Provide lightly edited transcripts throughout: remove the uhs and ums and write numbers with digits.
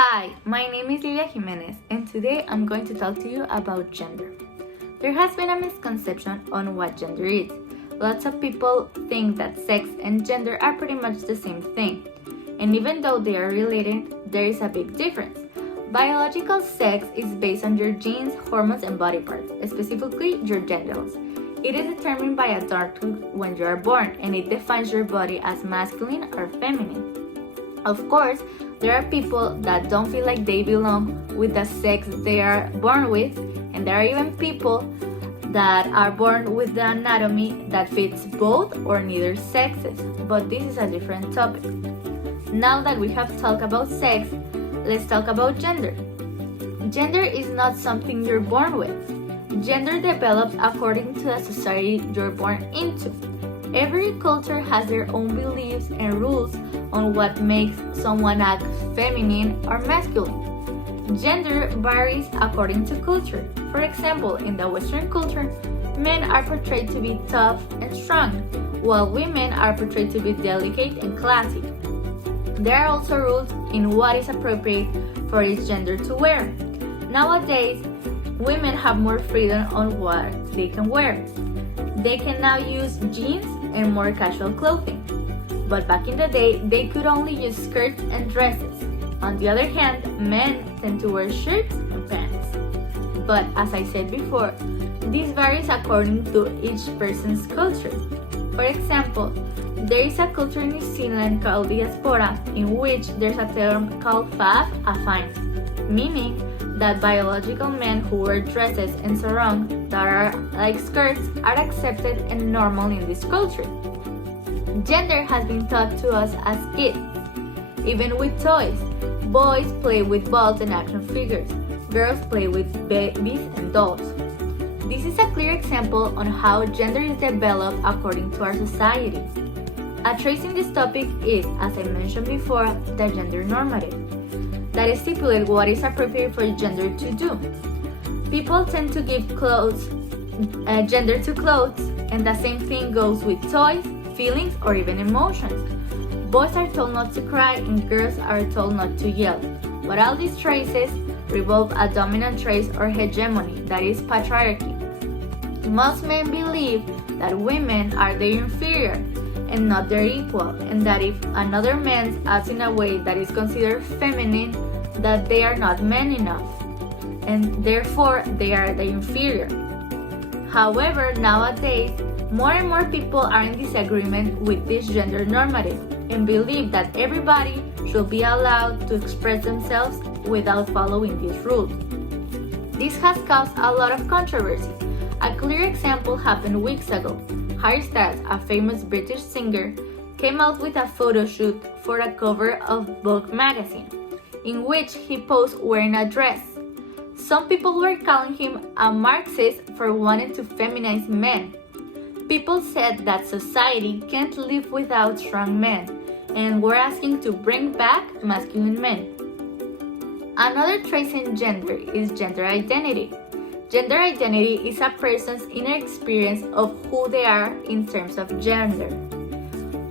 Hi, my name is Lilia Jimenez, and today I'm going to talk to you about gender. There has been a misconception on what gender is. Lots of people think that sex and gender are pretty much the same thing, and even though they are related, there is a big difference. Biological sex is based on your genes, hormones, and body parts, specifically your genitals. It is determined by a doctor when you are born, and it defines your body as masculine or feminine. Of course, there are people that don't feel like they belong with the sex they are born with, and there are even people that are born with the anatomy that fits both or neither sexes, but this is a different topic. Now that we have talked about sex, let's talk about gender. Gender is not something you're born with. Gender develops according to the society you're born into. Every culture has their own beliefs and rules on what makes someone act feminine or masculine. Gender varies according to culture. For example, in the Western culture, men are portrayed to be tough and strong, while women are portrayed to be delicate and classy. There are also rules in what is appropriate for each gender to wear. Nowadays, women have more freedom on what they can wear. They can now use jeans and more casual clothing. But back in the day, they could only use skirts and dresses. On the other hand, men tend to wear shirts and pants. But as I said before, this varies according to each person's culture. For example, there is a culture in New Zealand called diaspora, in which there's a term called fab affine, meaning that biological men who wear dresses and sarong that are like skirts are accepted and normal in this culture. Gender has been taught to us as kids, even with toys. Boys play with balls and action figures. Girls play with babies and dolls. This is a clear example on how gender is developed according to our society. A trace in this topic is, as I mentioned before, the gender normative, that stipulates what is appropriate for gender to do. People tend to give gender to clothes, and the same thing goes with toys, feelings, or even emotions. Boys are told not to cry, and girls are told not to yell. But all these traces revolve a dominant trace or hegemony, that is patriarchy. Most men believe that women are their inferior and not their equal, and that if another man acts in a way that is considered feminine, that they are not men enough, and therefore they are the inferior. However, nowadays, more and more people are in disagreement with this gender normative and believe that everybody should be allowed to express themselves without following these rules. This has caused a lot of controversy. A clear example happened weeks ago. Harry Styles, a famous British singer, came out with a photo shoot for a cover of Vogue magazine, in which he posed wearing a dress. Some people were calling him a Marxist for wanting to feminize men. People said that society can't live without strong men, and were asking to bring back masculine men. Another trace in gender is gender identity. Gender identity is a person's inner experience of who they are in terms of gender.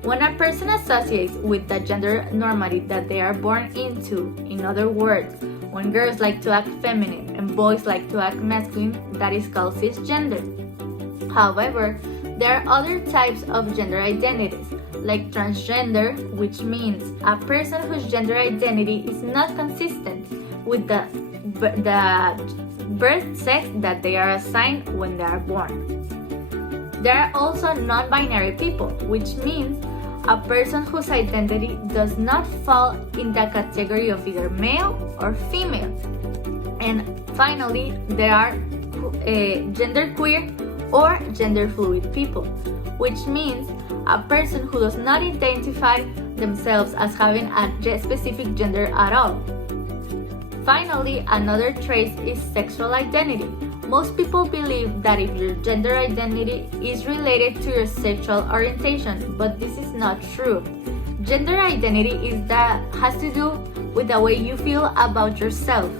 When a person associates with the gender normative that they are born into, in other words, when girls like to act feminine and boys like to act masculine, that is called cisgender. However, there are other types of gender identities, like transgender, which means a person whose gender identity is not consistent with the birth sex that they are assigned when they are born. There are also non-binary people, which means a person whose identity does not fall in the category of either male or female. And finally, there are genderqueer or gender fluid people, which means a person who does not identify themselves as having a specific gender at all. Finally, another trace is sexual identity. Most people believe that if your gender identity is related to your sexual orientation, but this is not true. Gender identity has to do with the way you feel about yourself,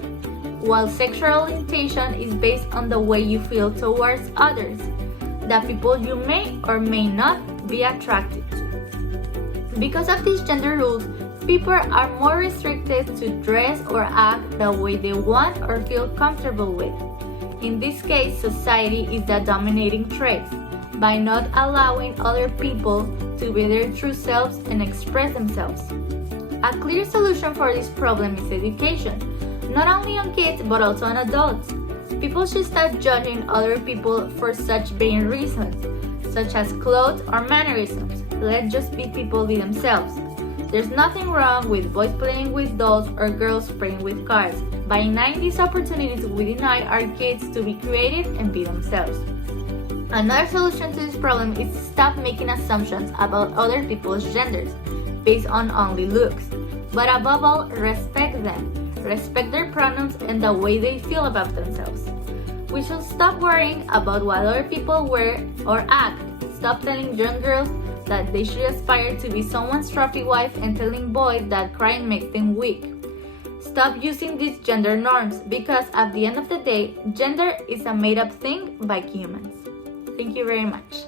while sexual orientation is based on the way you feel towards others, the people you may or may not be attracted to. Because of these gender rules, People are more restricted to dress or act the way they want or feel comfortable with. In this case, society is the dominating trait by not allowing other people to be their true selves and express themselves. A clear solution for this problem is education, not only on kids but also on adults. People should stop judging other people for such vain reasons, such as clothes or mannerisms. Let just be people be themselves. There's nothing wrong with boys playing with dolls or girls playing with cars. By denying these opportunities, we deny our kids to be creative and be themselves. Another solution to this problem is to stop making assumptions about other people's genders based on only looks. But above all, respect them. Respect their pronouns and the way they feel about themselves. We should stop worrying about what other people wear or act. Stop telling young girls that they should aspire to be someone's trophy wife and telling boys that crying makes them weak. Stop using these gender norms because at the end of the day, gender is a made-up thing by humans. Thank you very much.